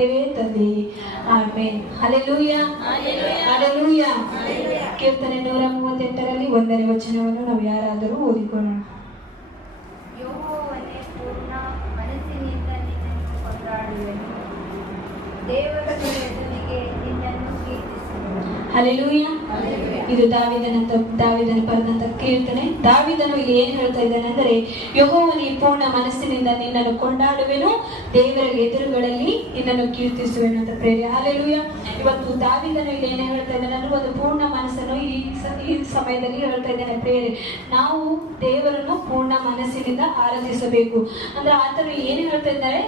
ಮಾಡಿದ್ದೇವೆ ತಂದೆ. Amen. Hallelujah, hallelujah. ಕೀರ್ತನೆ 138ರಲ್ಲಿ 1ನೇ ವಚನವನ್ನು ನಾವು ಯಾರಾದರೂ ಓದಿಕೊಳ್ಳೋಣ. ಯೆಹೋವನೇ, ಪೂರ್ಣ ಮನಸ್ಸಿನಿಂದ ನಿನ್ನನ್ನು ಕೊಂಡಾಡುವೆನು, ದೇವರ ಎದುರಿಗೆ ನಿನ್ನನ್ನು ಕೀರ್ತಿಸುವೆನು. ಹಲ್ಲೆಲೂಯಾ. ಇದು ದಾವೀದನ ಬರೆದಂತ ಕೀರ್ತನೆ. ದಾವೀದನು ಇಲ್ಲಿ ಏನ್ ಹೇಳ್ತಾ ಇದ್ದಾನೆ ಅಂದ್ರೆ, ಯೆಹೋವನೇ, ಪೂರ್ಣ ಮನಸ್ಸಿನಿಂದ ನಿನ್ನನ್ನು ಕೊಂಡಾಡುವೆನು, ದೇವರ ಎದುರುಗಳಲ್ಲಿ ನಿನ್ನನ್ನು ಕೀರ್ತಿಸುವೆನು ಅಂತ ಪ್ರೇರೆ. ಹಲ್ಲೆಲೂಯಾ. ಇವತ್ತು ದಾವೀದನು ಇಲ್ಲಿ ಏನ್ ಹೇಳ್ತಾ ಇದ್ದಾನೆ ಅಂದ್ರೆ, ಒಂದು ಪೂರ್ಣ ಮನಸ್ಸನ್ನು ಈ ಸಮಯದಲ್ಲಿ ಹೇಳ್ತಾ ಇದ್ದಾನೆ ಪ್ರೇರೆ. ನಾವು ದೇವರನ್ನು ಪೂರ್ಣ ಮನಸ್ಸಿನಿಂದ ಆರಾಧಿಸಬೇಕು ಅಂದ್ರೆ ಆತನು ಏನು ಹೇಳ್ತಾ ಇದ್ದಾರೆ,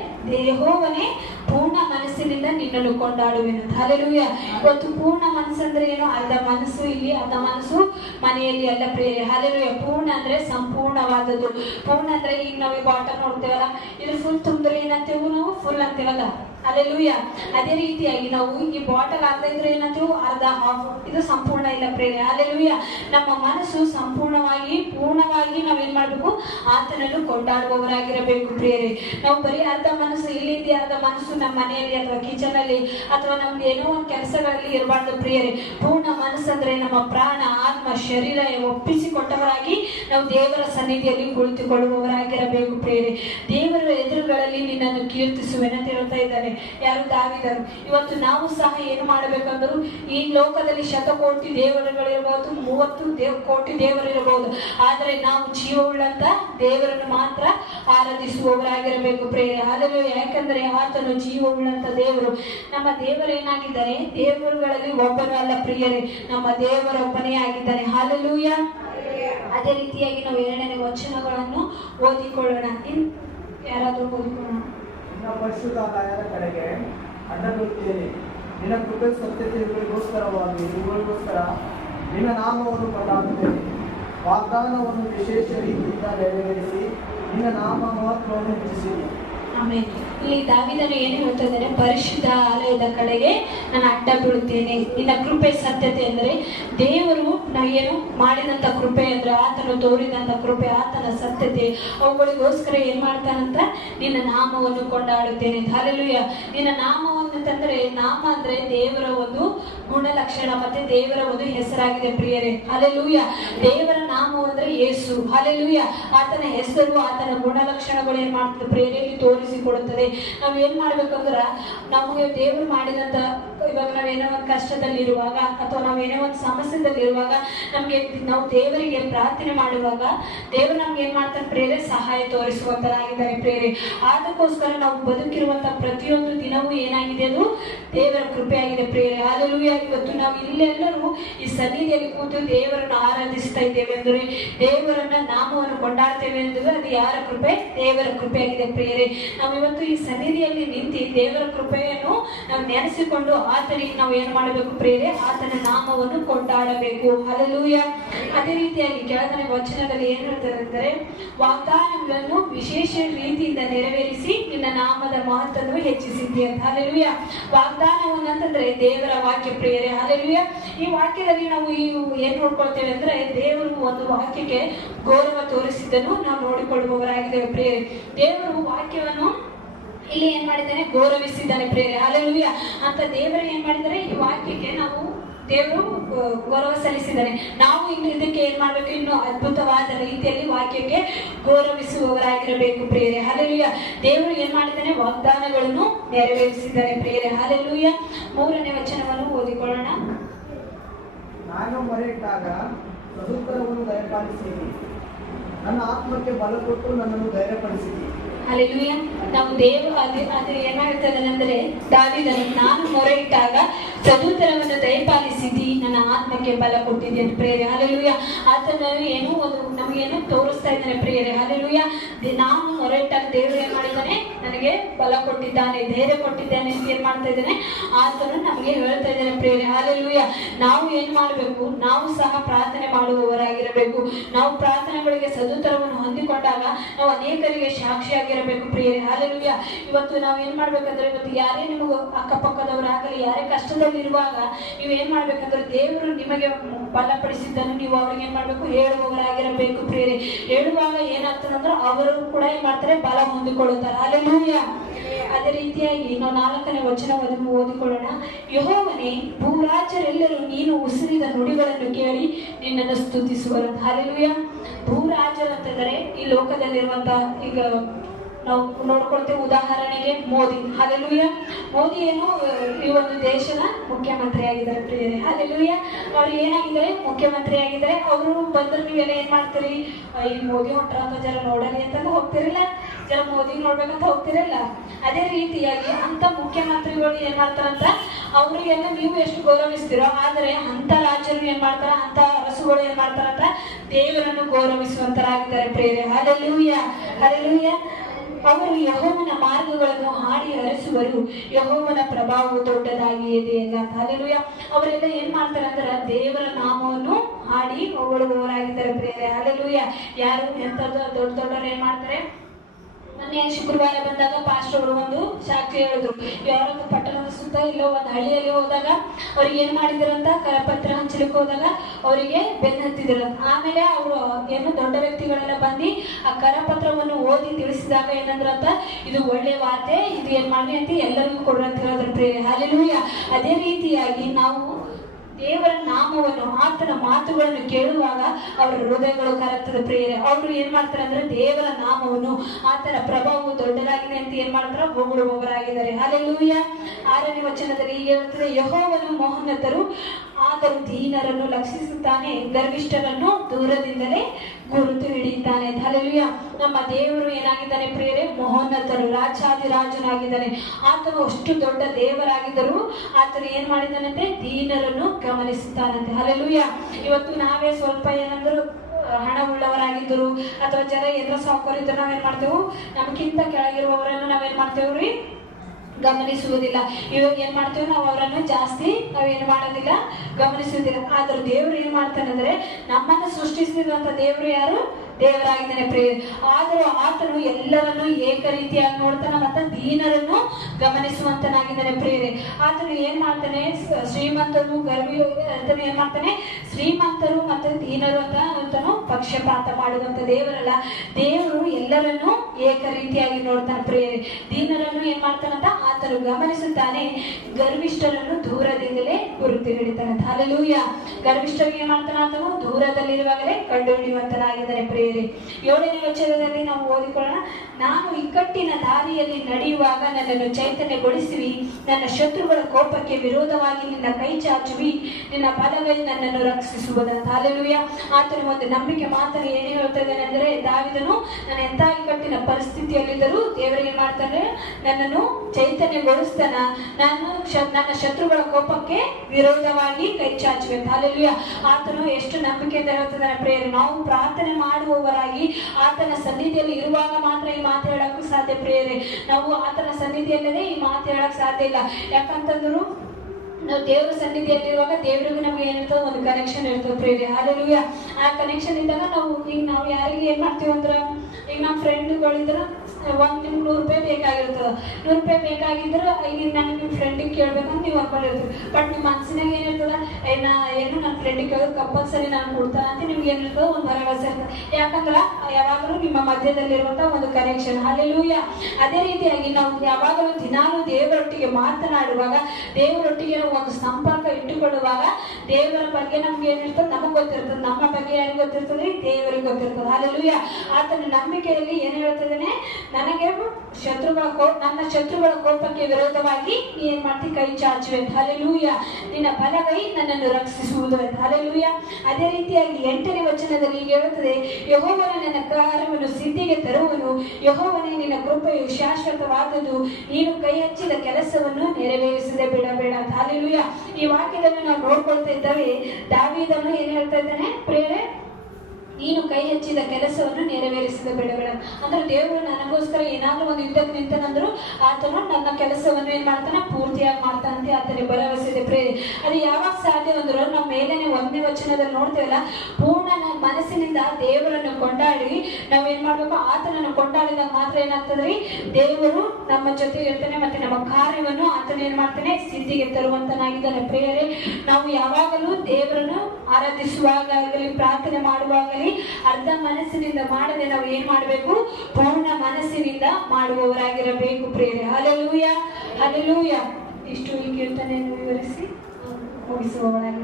ಯೆಹೋವನೇ ಪೂರ್ಣ ಮನಸ್ಸಿನಿಂದ ನಿನ್ನನ್ನು ಕೊಂಡಾಡುವೆನು. ಹಲ್ಲೆಲೂಯಾ. ಇವತ್ತು ಪೂರ್ಣ ಮನಸ್ಸಂದ್ರೆ ಏನು? ಅರ್ಧ ಮನಸ್ಸು ಇಲ್ಲಿ, ಅರ್ಧ ಮನಸ್ಸು ಮನೆಯಲ್ಲಿ ಅಲ್ಲ ಪ್ರೇರೆ. ಹಲ್ಲೆಲೂಯಾ. ಪೂರ್ಣ ಅಂದ್ರೆ ಸಂಪೂರ್ಣವಾದದ್ದು. ಪೂರ್ಣ ಅಂದ್ರೆ ಈಗ ನಾವು ಈ ಬಾಟಲ್ ನೋಡ್ತೇವಲ್ಲ, ಇದು ಫುಲ್ ತುಂಬಿದ್ರೆ ಏನಂತೇವು ನಾವು? ಫುಲ್ ಅಂತೇವಲ್ಲ. ಹಲ್ಲೆಲೂಯಾ. ಅದೇ ರೀತಿಯಾಗಿ ನಾವು ಈ ಬಾಟಲ್ ಅರ್ಧ ಇದ್ರೆ ಏನಂತೇವು? ಅರ್ಧ, ಹಾಫ್. ಇದು ಸಂಪೂರ್ಣ ಇಲ್ಲ ಪ್ರೇರೆ. ಹಲ್ಲೆಲೂಯಾ. ನಮ್ಮ ಮನಸ್ಸು ಸಂಪೂರ್ಣವಾಗಿ ಪೂರ್ಣವಾಗಿ ನಾವೇನ್ ಮಾಡ್ಬೇಕು? ಆತನನ್ನು ಕೊಂಡಾಡುವವರಾಗಿರಬೇಕು ಪ್ರೇರೆ. ನಾವು ಬರೀ ಅರ್ಧ ಮನಸ್ಸು ಇಲ್ಲಿದ್ದೆ, ಅರ್ಧ ಮನಸ್ಸು ನಮ್ಮ ಮನೆಯಲ್ಲಿ ಅಥವಾ ಕಿಚನ್ ಅಲ್ಲಿ ಅಥವಾ ನಮ್ದು ಏನೋ ಒಂದು ಕೆಲಸಗಳಲ್ಲಿ ಇರಬಾರ್ದು ಪ್ರಿಯರೇ. ಪೂರ್ಣ ಮನಸ್ಸಂದ್ರೆ ನಮ್ಮ ಪ್ರಾಣ, ಆತ್ಮ, ಶರೀರ ಒಪ್ಪಿಸಿಕೊಟ್ಟವರಾಗಿ ನಾವು ದೇವರ ಸನ್ನಿಧಿಯಲ್ಲಿ ಕುಳಿತುಕೊಳ್ಳುವವರಾಗಿರಬೇಕು ಪ್ರಿಯರೇ. ದೇವರ ಎದುರುಗಳಲ್ಲಿ ನಿನ್ನನ್ನು ಕೀರ್ತಿಸುವೆನಂತ ಹೇಳ್ತಾ ಇದ್ದಾನೆ. ಯಾರು? ದಾವೀದನು. ಇವತ್ತು ನಾವು ಸಹ ಏನು ಮಾಡಬೇಕಂದ್ರು, ಈ ಲೋಕದಲ್ಲಿ 100 ಕೋಟಿ ದೇವರುಗಳಿರಬಹುದು, 30 ಕೋಟಿ ದೇವರಿರಬಹುದು, ಆದರೆ ನಾವು ಜೀವವುಳ್ಳಂತ ದೇವರನ್ನು ಮಾತ್ರ ಆರಾಧಿಸುವವರಾಗಿರಬೇಕು ಪ್ರೇರೆ. ಆದರೂ ಯಾಕಂದ್ರೆ ಆತನು ಜೀವವುಳ್ಳಂತ ದೇವರು. ನಮ್ಮ ದೇವರೇನಾಗಿದ್ದಾರೆ? ದೇವರುಗಳಲ್ಲಿ ಒಬ್ಬರು ಅಲ್ಲ ಪ್ರಿಯರೇ, ನಮ್ಮ ದೇವರೊಬ್ಬನೇ ಆಗಿದ್ದಾನೆ. ಹಲ್ಲೆಲೂಯಾ. ಅದೇ ರೀತಿಯಾಗಿ ನಾವು 2ನೇ ವಚನಗಳನ್ನು ಓದಿಕೊಳ್ಳೋಣ. ಯಾರಾದರೂ ಓದಿಕೊಳ್ಳೋಣ. ನಿನ್ನ ಪರಿಶುದ್ಧಾಲಯದ ಕಡೆಗೆ ಅಡ್ಡಬಿಡುತ್ತೇನೆ. ನಿನ್ನ ಕೃಪೆ ಸತ್ಯತೆಗಳಿಗೋಸ್ಕರವಾಗಿ ಇವುಗಳಿಗೋಸ್ಕರ ನಿನ್ನ ನಾಮವನ್ನು ಕೊಂಡಾಡುತ್ತೇನೆ. ವಾಗ್ದಾನವನ್ನು ವಿಶೇಷ ರೀತಿಯಿಂದ ನೆರವೇರಿಸಿ ನಿನ್ನ ನಾಮ ಮಹತ್ವವನ್ನು ಹೆಚ್ಚಿಸಿದೆ. ಆಮೇಲೆ ಇಲ್ಲಿ ದಾವೀದನು ಏನು ಹೇಳ್ತಾ ಇದ್ದಾರೆ? ಪರಿಶುದ್ಧ ಆಲಯದ ಕಡೆಗೆ ನಾನು ಅಡ್ಡ ಬೀಳುತ್ತೇನೆ. ನಿನ್ನ ಕೃಪೆ ಸತ್ಯತೆ ಅಂದ್ರೆ ದೇವರು ಏನು ಮಾಡಿದಂತ ಕೃಪೆ ಅಂದ್ರೆ ಆತನು ತೋರಿದಂತ ಕೃಪೆ, ಆತನ ಸತ್ಯತೆ, ಅವುಗಳಿಗೋಸ್ಕರ ಏನ್ ಮಾಡ್ತಾನಂತ? ನಿನ್ನ ನಾಮವನ್ನು ಕೊಂಡಾಡುತ್ತೇನೆ. ಹಲ್ಲೆಲೂಯಾ. ನಿನ್ನ ನಾಮವನ್ನು ಅಂತಂದ್ರೆ, ನಾಮ ಅಂದ್ರೆ ದೇವರ ಒಂದು ಗುಣಲಕ್ಷಣ ಮತ್ತೆ ದೇವರ ಒಂದು ಹೆಸರಾಗಿದೆ ಪ್ರಿಯರೇ. ಹಲ್ಲೆಲೂಯಾ. ದೇವರ ನಾಮ ಅಂದ್ರೆ ಯೇಸು. ಹಲ್ಲೆಲೂಯಾ. ಆತನ ಹೆಸರು, ಆತನ ಗುಣಲಕ್ಷಣಗಳು ಏನ್ ಮಾಡ್ತದೆ ಪ್ರಿಯರಲ್ಲಿ ತೋರಿಸಿಕೊಡುತ್ತದೆ. ನಾವ್ ಏನ್ ಮಾಡ್ಬೇಕಂದ್ರ, ನಮಗೆ ದೇವರು ಮಾಡಿದಂತ, ಇವಾಗ ನಾವೇನೋ ಒಂದು ಕಷ್ಟದಲ್ಲಿರುವಾಗ ಅಥವಾ ನಾವೇನೋ ಒಂದು ಸಮಸ್ಯೆದಲ್ಲಿರುವಾಗ ನಮ್ಗೆ ನಾವು ದೇವರಿಗೆ ಪ್ರಾರ್ಥನೆ ಮಾಡುವಾಗ ದೇವರು ನಮ್ಗೆ ಏನ್ ಮಾಡ್ತಾರೆ ಪ್ರೇರೆ? ಸಹಾಯ ತೋರಿಸುವಂತರಾಗಿದ್ದಾರೆ ಪ್ರೇರೆ. ಅದಕ್ಕೋಸ್ಕರ ನಾವು ಬದುಕಿರುವಂತ ಪ್ರತಿಯೊಂದು ದಿನವೂ ಏನಾಗಿದೆ? ಅದು ದೇವರ ಕೃಪೆ ಆಗಿದೆ ಪ್ರೇರೆ. ಹಲ್ಲೆಲೂಯಾ. ಇವತ್ತು ನಾವು ಇಲ್ಲೆಲ್ಲರೂ ಈ ಸನ್ನಿಧಿಯಲ್ಲಿ ಕೂತು ದೇವರನ್ನು ಆರಾಧಿಸ್ತಾ ಇದ್ದೇವೆ ಅಂದ್ರೆ, ದೇವರನ್ನ ನಾಮವನ್ನು ಕೊಂಡಾಡ್ತೇವೆ ಅಂದ್ರೆ ಅದು ಯಾರ ಕೃಪೆ? ದೇವರ ಕೃಪೆ ಆಗಿದೆ ಪ್ರಿಯರೇ. ನಾವು ಇವತ್ತು ಈ ಸನ್ನಿಧಿಯಲ್ಲಿ ನಿಂತು ದೇವರ ಕೃಪೆಯನ್ನು ನಾವು ನೆನೆಸಿಕೊಂಡು ಆತನಿಗೆ ನಾವು ಏನು ಮಾಡಬೇಕು ಪ್ರಿಯರೇ? ಆತನ ನಾಮವನ್ನು ಕೊಂಡಾಡಬೇಕು. ಹಲ್ಲೆಲೂಯಾ. ಅದೇ ರೀತಿಯಾಗಿ ಕೆಳಗಡೆ ವಚನದಲ್ಲಿ ಏನ್ ಹೇಳ್ತಾರೆ ಅಂದರೆ, ವಾಗ್ದಾನಗಳನ್ನು ವಿಶೇಷ ರೀತಿಯಿಂದ ನೆರವೇರಿಸಿ ನಿನ್ನ ನಾಮದ ಮಹತ್ವವನ್ನು ಹೆಚ್ಚಿಸಿದ್ದೀಯ ಅಂತ. ಹಲ್ಲೆಲೂಯಾ. ವಾಗ್ದಾನವನ್ನು ಅಂತಂದ್ರೆ ದೇವರ ವಾಕ್ಯ ಪ್ರಿಯರೇ. ಹಲ್ಲೆಲೂಯಾ. ಈ ವಾಕ್ಯದಲ್ಲಿ ನಾವು ಏನ್ ನೋಡ್ಕೊಳ್ತೇವೆ ಅಂದ್ರೆ, ದೇವರು ಒಂದು ವಾಕ್ಯಕ್ಕೆ ಗೌರವ ತೋರಿಸಿದ್ದನ್ನು ನಾವು ನೋಡಿಕೊಳ್ಳುವವರಾಗಿದ್ದೇವೆ ಪ್ರಿಯರೇ. ದೇವರು ವಾಕ್ಯವನ್ನು ಇಲ್ಲಿ ಏನ್ ಮಾಡಿದ್ದಾನೆ? ಗೌರವಿಸಿದ್ದಾನೆ ಪ್ರಿಯರೇ. ಹಲ್ಲೆಲೂಯಾ. ಅಂತ ದೇವರು ಏನ್ ಮಾಡಿದ್ದಾರೆ? ಈ ವಾಕ್ಯಕ್ಕೆ ನಾವು ದೇವರು ಗೌರವ ಸಲ್ಲಿಸಿದ್ದಾನೆ. ನಾವು ಇನ್ನು ಇದಕ್ಕೆ ಏನ್ ಮಾಡ್ಬೇಕು? ಇನ್ನು ಅದ್ಭುತವಾದ ರೀತಿಯಲ್ಲಿ ವಾಕ್ಯಕ್ಕೆ ಗೌರವಿಸುವವರಾಗಿರಬೇಕು ಪ್ರಿಯರೇ. ಹಲ್ಲೆಲೂಯಾ. ದೇವರು ಏನ್ ಮಾಡಿದ್ದಾನೆ? ವಾಗ್ದಾನಗಳನ್ನು ನೆರವೇರಿಸಿದ್ದಾನೆ ಪ್ರಿಯರೇ. ಹಲ್ಲೆಲೂಯಾ. 3ನೇ ವಚನವನ್ನು ಓದಿಕೊಳ್ಳೋಣ. ನಾನು ಮೊರೆಯಿಟ್ಟಾಗ ಸದುತ್ತರವನ್ನು ದಯಪಾಲಿಸಿದಿ, ನನ್ನ ಆತ್ಮಕ್ಕೆ ಬಲ ಕೊಟ್ಟು ನನ್ನನ್ನು ಧೈರ್ಯಪಡಿಸಿದಿ. ಹಲ್ಲೆಲೂಯಾ. ನಾವು ಅದು ಏನಾಗ್ತದೆ ಅಂದ್ರೆ, ದಾವೀದನು ನಾನು ಮೊರೆ ಇಟ್ಟಾಗ ಸದುತ್ತರವನ್ನು ದಯಪಾಲಿಸಿದಿ, ನನ್ನ ಆತ್ಮಕ್ಕೆ ಬಲ ಕೊಟ್ಟಿದ್ದೆ ಅಂತ ಪ್ರೇರೆ. ಹಲ್ಲೆಲೂಯಾ. ಆತನ ಏನೋ ಒಂದು ನಮಗೇನು ತೋರಿಸ್ತಾ ಇದ್ದಾನೆ ಪ್ರಿಯರೇ. ಹಲ್ಲೆಲೂಯಾ. ನಾನು ಮೊರೆ ಇಟ್ಟಾಗ ದೇವರು ಏನ್ ಮಾಡಿದ್ದಾನೆ? ನನಗೆ ಬಲ ಕೊಟ್ಟಿದ್ದಾನೆ, ಧೈರ್ಯ ಕೊಟ್ಟಿದ್ದಾನೆ ಅಂತ ಏನ್ ಮಾಡ್ತಾ ಇದ್ದಾನೆ? ಆತನು ನಮಗೆ ಹೇಳ್ತಾ ಇದ್ದಾನೆ ಪ್ರಿಯರೇ. ಹಲ್ಲೆಲೂಯಾ. ನಾವು ಏನ್ ಮಾಡ್ಬೇಕು? ನಾವು ಸಹ ಪ್ರಾರ್ಥನೆ ಮಾಡುವವರಾಗಿರಬೇಕು. ನಾವು ಪ್ರಾರ್ಥನೆಗಳಿಗೆ ಸದುತ್ತರವನ್ನು ಹೊಂದಿಕೊಂಡಾಗ ನಾವು ಅನೇಕರಿಗೆ ಸಾಕ್ಷಿಯಾಗಿರಬೇಕು ಪ್ರಿಯರೇ. ಹಲ್ಲೆಲೂಯಾ. ಇವತ್ತು ನಾವ್ ಏನ್ ಮಾಡ್ಬೇಕಂದ್ರೆ, ಇವತ್ತು ಯಾರೇ ನಿಮಗೆ ಅಕ್ಕಪಕ್ಕದವರಾಗಲಿ ಯಾರೇ ಕಷ್ಟದಲ್ಲಿರುವಾಗ ನೀವು ಏನ್ ಮಾಡ್ಬೇಕಂದ್ರೆ, ದೇವರು ನಿಮಗೆ ಬಲಪಡಿಸಿದ್ದನ್ನು ನೀವು ಅವ್ರಿಗೆ ಏನ್ ಮಾಡ್ಬೇಕು? ಹೇಳುವವರಾಗಿರಬೇಕು ಪ್ರಿಯರೇ. ಹೇಳುವಾಗ ಏನಾಗ್ತದೆ ಅಂದ್ರೆ ಅವರು ಕೂಡ ಏನ್ ಮಾಡ್ತಾರೆ? ಬಲ ಹೊಂದಿಕೊಳ್ಳುತ್ತಾರೆ. ಹಲ್ಲೆಲೂಯಾ. ಅದೇ ರೀತಿಯಾಗಿ ನಾವು 4ನೇ ವಚನವನ್ನು ಓದಿಕೊಳ್ಳೋಣ. ಯೆಹೋವನೇ, ಭೂರಾಜರೆಲ್ಲರೂ ನೀನು ಉಸಿರಿದ ನುಡಿಗಳನ್ನು ಕೇಳಿ ನಿನ್ನನ್ನು ಸ್ತುತಿಸುವರು. ಹಲ್ಲೆಲೂಯಾ. ಭೂರಾಜರು ಅಂತಂದರೆ ಈ ಲೋಕದಲ್ಲಿರುವಂತಹ, ಈಗ ನಾವು ನೋಡ್ಕೊಳ್ತೇವೆ ಉದಾಹರಣೆಗೆ ಮೋದಿ. ಹಲ್ಲೆಲೂಯಾ. ಮೋದಿ ಏನು ಈ ಒಂದು ದೇಶದ ಮುಖ್ಯಮಂತ್ರಿ ಆಗಿದ್ದಾರೆ ಪ್ರಿಯರೇ. ಹಲ್ಲೆಲೂಯಾ. ಅವ್ರು ಏನಾಗಿದ್ದಾರೆ? ಮುಖ್ಯಮಂತ್ರಿ ಆಗಿದ್ದಾರೆ. ಅವರು ಬಂದ್ರೆ ನೀವೆಲ್ಲ ಏನ್ ಮಾಡ್ತೀರಿ? ಈ ಮೋದಿ ಹೊಂಟ್ರಂತ ಜರ ನೋಡಲಿ ಅಂತಂದು ಹೋಗ್ತಿರಲ್ಲ, ಜರ ಮೋದಿ ನೋಡ್ಬೇಕಂತ ಹೋಗ್ತಿರಲ್ಲ. ಅದೇ ರೀತಿಯಾಗಿ ಅಂತ ಮುಖ್ಯಮಂತ್ರಿಗಳು ಏನ್ ಮಾಡ್ತಾರಂತ ಅವ್ರಿಗೆಲ್ಲ ನೀವು ಎಷ್ಟು ಗೌರವಿಸ್ತೀರೋ, ಆದ್ರೆ ಅಂತ ರಾಜ್ಯರು ಏನ್ ಮಾಡ್ತಾರ, ಅಂತ ಅರಸುಗಳು ಏನ್ ಮಾಡ್ತಾರಂತ ದೇವರನ್ನು ಗೌರವಿಸುವಂತರಾಗಿದ್ದಾರೆ ಪ್ರಿಯರೇ. ಹಲ್ಲೆಲೂಯಾ. ಹಲ್ಲೆಲೂಯಾ. ಅವರು ಯೆಹೋವನ ಮಾರ್ಗಗಳನ್ನು ಹಾಡಿ ಹರಿಸುವರು, ಯೆಹೋವನ ಪ್ರಭಾವವು ದೊಡ್ಡದಾಗಿ ಇದೆ ಎಲ್ಲ. ಹಲ್ಲೆಲೂಯಾ. ಅವರೆಲ್ಲ ಏನ್ ಮಾಡ್ತಾರೆ ಅಂದ್ರೆ ದೇವರ ನಾಮವನ್ನು ಹಾಡಿ ಹೊಗಳುವವರಾಗಿದ್ದಾರೆ ಪ್ರಿಯರೇ. ಹಲ್ಲೆಲೂಯಾ. ಯಾರು ಎಂತದ್ದು ದೊಡ್ಡವರು ಏನ್ ಮಾಡ್ತಾರೆ? ಮೊನ್ನೆ ಶುಕ್ರವಾರ ಬಂದಾಗ ಪಾಸ್ಟರ್ ಅವರು ಒಂದು ಸಾಕ್ಷಿ ಹೇಳಿದ್ರು. ಯಾರೊಂದು ಪಟ್ಟಣದ ಸುತ್ತ ಇಲ್ಲೋ ಒಂದು ಹಳ್ಳಿಯಲ್ಲಿ ಹೋದಾಗ ಅವ್ರಿಗೆ ಏನ್ ಮಾಡಿದ್ರಂತ, ಕರಪತ್ರ ಹಂಚಲಿಕ್ಕೆ ಹೋದಾಗ ಅವರಿಗೆ ಬೆನ್ನು ಹತ್ತಿದ್ರು. ಆಮೇಲೆ ಅವರು ಏನು ದೊಡ್ಡ ವ್ಯಕ್ತಿಗಳೆಲ್ಲ ಬಂದು ಆ ಕರಪತ್ರವನ್ನು ಓದಿ ತಿಳಿಸಿದಾಗ ಏನಂದ್ರಂತ, ಇದು ಒಳ್ಳೆ ವಾರ್ತೆ, ಇದು ಏನ್ ಮಾಡಿ ಅಂತ ಎಲ್ಲರಿಗೂ ಕೊಡ್ರಿ ಅಂತ ಹೇಳಿದ್ರು ಪ್ರಿಯರೇ. ಹಲ್ಲೆಲೂಯಾ. ಅದೇ ರೀತಿಯಾಗಿ ನಾವು ದೇವರ ನಾಮವನ್ನು, ಆತನ ಮಾತುಗಳನ್ನು ಕೇಳುವಾಗ ಅವರ ಹೃದಯಗಳು ಕರಗ್ತದೆ ಪ್ರಿಯರೇ. ಅವರು ಏನ್ ಮಾಡ್ತಾರೆ ಅಂದ್ರೆ ದೇವರ ನಾಮವನ್ನು, ಆತನ ಪ್ರಭಾವವು ದೊಡ್ಡದಾಗಿದೆ ಅಂತ ಏನ್ ಮಾಡ್ತಾರ, ಹೊಗಳುವವರಾಗಿದ್ದಾರೆ. ಹಲ್ಲೆಲೂಯಾ. 6ನೇ ವಚನದಲ್ಲಿ ಹೀಗೆ ಹೇಳ್ತದೆ, ಯೆಹೋವನು ಮಹೋನ್ನತರು ಆದರೂ ದೀನರನ್ನು ಲಕ್ಷಿಸುತ್ತಾನೆ, ಗರ್ವಿಷ್ಠರನ್ನು ದೂರದಿಂದಲೇ ಗುರುತು ಹಿಡಿಯುತ್ತಾನೆ. ಹಲ್ಲೆಲೂಯಾ. ನಮ್ಮ ದೇವರು ಏನಾಗಿದ್ದಾನೆ ಪ್ರಿಯರೇ? ಮಹೋನ್ನತರು, ರಾಜಾದಿರಾಜನಾಗಿದ್ದಾನೆ. ಆತನು ಅಷ್ಟು ದೊಡ್ಡ ದೇವರಾಗಿದ್ದರೂ ಆತನು ಏನ್ ಮಾಡಿದ್ದಾನಂತೆ? ದೀನರನ್ನು ಗಮನಿಸುತ್ತಾನಂತೆ. ಹಲ್ಲೆಲೂಯಾ. ಇವತ್ತು ನಾವೇ ಸ್ವಲ್ಪ ಏನಾದರೂ ಹಣ ಉಳ್ಳವರಾಗಿದ್ದರು ಅಥವಾ ಜನ ಎಲ್ಲ ಸಾವುಕಾರ ಇದ್ರು ನಾವೇನ್ ಮಾಡ್ತೇವೆ? ನಮ್ಗಿಂತ ಕೆಳಗಿರುವವರನ್ನು ನಾವೇನ್ ಮಾಡ್ತೇವ್ರಿ? ಗಮನಿಸುವುದಿಲ್ಲ. ಇವಾಗ ಏನ್ ಮಾಡ್ತೇವೆ? ನಾವು ಅವರನ್ನು ಜಾಸ್ತಿ ನಾವೇನ್ ಮಾಡೋದಿಲ್ಲ, ಗಮನಿಸುವುದಿಲ್ಲ. ಆದ್ರೆ ದೇವರು ಏನ್ ಮಾಡ್ತಾನಂದ್ರೆ, ನಮ್ಮನ್ನು ಸೃಷ್ಟಿಸಿರುವಂತ ದೇವರು ಯಾರು? ದೇವರಾಗಿದ್ದಾನೆ ಪ್ರಿಯ. ಆದರೂ ಆತನು ಎಲ್ಲರನ್ನು ಏಕ ರೀತಿಯಾಗಿ ನೋಡ್ತಾನೆ, ಮತ್ತೆ ದೀನರನ್ನು ಗಮನಿಸುವಂತನಾಗಿದ್ದಾನೆ ಪ್ರಿಯರೇ. ಆತನು ಏನ್ ಮಾಡ್ತಾನೆ? ಶ್ರೀಮಂತರು ಗರ್ವಿ ಅಂತನು ಏನ್ ಮಾಡ್ತಾನೆ? ಶ್ರೀಮಂತರು ಮತ್ತು ದೀನರು ಅಂತ ಅಂತನು ಪಕ್ಷಪಾತ ಮಾಡುವಂತ ದೇವರಲ್ಲ. ದೇವರು ಎಲ್ಲರನ್ನು ಏಕ ರೀತಿಯಾಗಿ ನೋಡ್ತಾನೆ ಪ್ರಿಯರೇ. ದೀನರನ್ನು ಏನ್ ಮಾಡ್ತಾನಂತ ಆತನು ಗಮನಿಸುತ್ತಾನೆ, ಗರ್ವಿಷ್ಠರನ್ನು ದೂರದಿಂದಲೇ ಗುರುತು ಹಿಡಿತಾನೆ. ಹಲ್ಲೆಲೂಯಾ. ಗರ್ವಿಷ್ಠರಿಗೆ ಏನ್ ಮಾಡ್ತಾನ? ಆತನು ದೂರದಲ್ಲಿರುವಾಗಲೇ ಕಂಡು ಹಿಡಿಯುವಂತನಾಗಿದ್ದಾನೆ ಪ್ರಿಯರೇ. 7ನೇ ವಚನದಲ್ಲಿ ನಾವು ಓದಿಕೊಳ್ಳೋಣ. ನಾನು ಇಕ್ಕಟ್ಟಿನ ದಾರಿಯಲ್ಲಿ ನಡೆಯುವಾಗ ನನ್ನನ್ನು ಚೈತನ್ಯಗೊಳಿಸುವಿ, ನನ್ನ ಶತ್ರುಗಳ ಕೋಪಕ್ಕೆ ವಿರೋಧವಾಗಿ ನಿನ್ನ ಕೈ ಚಾಚುವಿ, ನಿನ್ನ ಬಲಗೈ ನನ್ನನ್ನು ರಕ್ಷಿಸುವುದಂತ. ಹಲ್ಲೆಲೂಯಾ. ಆತನು ಒಂದು ನಂಬಿಕೆ ಮಾತನ್ನು ಏನು ಹೇಳ್ತಾ ಇದ್ದಾನೆ ಅಂದ್ರೆ, ದಾವಿದನು ನಾನು ಎಂತ ಇಕ್ಕಟ್ಟಿನ ಪರಿಸ್ಥಿತಿಯಲ್ಲಿದ್ದರೂ ದೇವರಿಗೆ ಮಾಡ್ತಾನೆ, ನನ್ನನ್ನು ಚೈತನ್ಯಗೊಳಿಸ್ತಾನ, ನಾನು ನನ್ನ ಶತ್ರುಗಳ ಕೋಪಕ್ಕೆ ವಿರೋಧವಾಗಿ ಕೈ ಚಾಚುವೆ. ಹಲ್ಲೆಲೂಯಾ. ಆತನು ಎಷ್ಟು ನಂಬಿಕೆಯಿಂದ ಹೇಳ್ತಿದ್ದಾನೆ ಪ್ರಿಯರೇ. ನಾವು ಪ್ರಾರ್ಥನೆ ಮಾಡುವವರಾಗಿ ಆತನ ಸನ್ನಿಧಿಯಲ್ಲಿ ಇರುವಾಗ ಮಾತ್ರ ಈ ಮಾತು ಹೇಳಕ್ಕೂ ಸಾಧ್ಯ ಪ್ರಿಯರೇ. ನಾವು ಆತನ ಸನ್ನಿಧಿಯಲ್ಲದೆ ಈ ಮಾತು ಹೇಳಕ್ ಸಾಧ್ಯ ಇಲ್ಲ. ಯಾಕಂತಂದ್ರು ನಾವು ದೇವರ ಸನ್ನಿಧಿಯಲ್ಲಿರುವಾಗ ದೇವರಿಗೂ ನಮ್ಗೆ ಏನಿರ್ತದೆ? ಒಂದು ಕನೆಕ್ಷನ್ ಇರ್ತದೆ ಪ್ರಿಯರೇ. ಹಲ್ಲೆಲೂಯಾ. ಆ ಕನೆಕ್ಷನ್ ಇದ್ದಾಗ ನಾವು ಯಾರಿಗೆ ಏನ್ ಮಾಡ್ತೀವಿ ಅಂದ್ರೆ, ಈಗ ನಮ್ಮ ಫ್ರೆಂಡ್ಗಳಿದ್ರ ನಿಮ್ಗೆ 100 ರೂಪಾಯಿ ಬೇಕಾಗಿರ್ತದೆ. 100 ರೂಪಾಯಿ ಬೇಕಾಗಿದ್ರೆ ಈಗ ನಾನು ನಿಮ್ಮ ಫ್ರೆಂಡಿಗೆ ಕೇಳ್ಬೇಕಂತ ನೀವು ಅನ್ಕೊಂಡಿರ್ತೀವಿ. ಬಟ್ ನಿಮ್ಮ ಮನಸ್ಸಿನಾಗ ಏನಿರ್ತದ? ಏನು ನನ್ನ ಫ್ರೆಂಡಿಗೆ ಕೇಳೋದು ಕಂಪಲ್ಸರಿ ನಾನು ಕೊಡ್ತಾನೆ ಅಂತ ನಿಮ್ಗೆ ಏನಿರ್ತದೆ? ಒಂದು ಭರವಸೆ ಇರ್ತದೆ. ಯಾಕಂದ್ರೆ ಯಾವಾಗಲೂ ನಿಮ್ಮ ಮಧ್ಯದಲ್ಲಿರುವಂತ ಒಂದು ಕನೆಕ್ಷನ್. ಹಲ್ಲೆಲೂಯಾ. ಅದೇ ರೀತಿಯಾಗಿ ನಾವು ಯಾವಾಗಲೂ ದಿನಾಲೂ ದೇವರೊಟ್ಟಿಗೆ ಮಾತನಾಡುವಾಗ, ದೇವರೊಟ್ಟಿಗೆ ಒಂದು ಸಂಪರ್ಕ ಇಟ್ಟುಕೊಳ್ಳುವಾಗ ದೇವರ ಬಗ್ಗೆ ನಮ್ಗೆ ಏನಿರ್ತದೆ? ನಮಗ್ ಗೊತ್ತಿರ್ತದೆ. ನಮ್ಮ ಬಗ್ಗೆ ಯಾರಿಗೆ ಗೊತ್ತಿರ್ತದೆ? ದೇವರಿಗೆ ಗೊತ್ತಿರ್ತದೆ. ಹಲ್ಲೆಲೂಯಾ. ಆತನ ನಂಬಿಕೆಯಲ್ಲಿ ಏನ್ ಹೇಳ್ತಿದ್ದಾನೆ? ನನಗೆ ನನ್ನ ಶತ್ರುಗಳ ಕೋಪಕ್ಕೆ ವಿರೋಧವಾಗಿ ನೀ ಏನ್ ಮಾಡ್ತಿ? ಕೈ ಚಾಚುವೆ. ಹಲ್ಲೆಲೂಯಾ. ನಿನ್ನ ಬಲಗೈ ನನ್ನನ್ನು ರಕ್ಷಿಸುವುದು ಅಂತ. ಹಲ್ಲೆಲೂಯಾ. ಅದೇ ರೀತಿಯಾಗಿ 8ನೇ ವಚನದಲ್ಲಿ ಹೀಗೆ ಹೇಳುತ್ತದೆ, ಯೆಹೋವನು ನನ್ನ ಕಾರ್ಯವನ್ನು ಸಿದ್ಧಿಗೆ ತರುವನು, ಯೆಹೋವನೇ ನಿನ್ನ ಕೃಪೆಯು ಶಾಶ್ವತವಾದದ್ದು, ನೀನು ಕೈ ಹಚ್ಚಿದ ಕೆಲಸವನ್ನು ನೆರವೇರಿಸದೆ ಬಿಡಬೇಡ ಅಂತ. ಹಲ್ಲೆಲೂಯಾ. ಈ ವಾಕ್ಯದಲ್ಲಿ ನಾವು ನೋಡ್ಕೊಳ್ತಾ ಇದ್ದೇವೆ, ದಾವೀದನು ಏನ್ ಹೇಳ್ತಾ ಇದ್ದಾನೆ ಪ್ರಿಯರೇ? ನೀನು ಕೈ ಹಚ್ಚಿದ ಕೆಲಸವನ್ನು ನೆರವೇರಿಸಿದ ಬಿಡಬೇಡ ಅಂದ್ರೆ, ದೇವರು ನನಗೋಸ್ಕರ ಏನಾದ್ರೂ ಒಂದು ಯುದ್ಧಕ್ಕೆ ನಿಂತನಂದ್ರು ಆತನು ನನ್ನ ಕೆಲಸವನ್ನು ಏನ್ ಮಾಡ್ತಾನೆ? ಪೂರ್ತಿಯಾಗಿ ಮಾಡ್ತಾನಂತೆ ಆತನಿಗೆ ಭರವಸೆ ಇದೆ ಪ್ರಿಯರೇ. ಅದು ಯಾವಾಗ ಸಾಧ್ಯ ಅಂದ್ರೆ, ನಾವು ಮೇಲೇನೆ 1ನೇ ವಚನದಲ್ಲಿ ನೋಡ್ತೇವಲ್ಲ, ಪೂರ್ಣ ಮನಸ್ಸಿನಿಂದ ದೇವರನ್ನು ಕೊಂಡಾಡಿ ನಾವೇನ್ ಮಾಡ್ಬೇಕು? ಆತನನ್ನು ಕೊಂಡಾಡಿದಾಗ ಮಾತ್ರ ಏನಾಗ್ತದ್ರಿ? ದೇವರು ನಮ್ಮ ಜೊತೆ ಇರ್ತಾನೆ, ಮತ್ತೆ ನಮ್ಮ ಕಾರ್ಯವನ್ನು ಆತನ ಏನ್ ಮಾಡ್ತಾನೆ? ಸಿದ್ಧಿಗೆ ತರುವಂತನಾಗಿದ್ದಾನೆ ಪ್ರಿಯರೇ. ನಾವು ಯಾವಾಗಲೂ ದೇವರನ್ನು ಆರಾಧಿಸುವಾಗಲಿ, ಪ್ರಾರ್ಥನೆ ಮಾಡುವಾಗಲಿ ಮಾಡುವಾಗಲಿ ಅರ್ಧ ಮನಸ್ಸಿನಿಂದ ಮಾಡದೆ ನಾವು ಏನ್ ಮಾಡಬೇಕು? ಪೂರ್ಣ ಮನಸ್ಸಿನಿಂದ ಮಾಡುವವರಾಗಿರಬೇಕು ಪ್ರಿಯರೇ. Hallelujah, hallelujah. ಇಷ್ಟು ಈ ಕೀರ್ತನೆಯನ್ನು ವಿವರಿಸಿ ಮುಗಿಸುವವಳಾಗಿ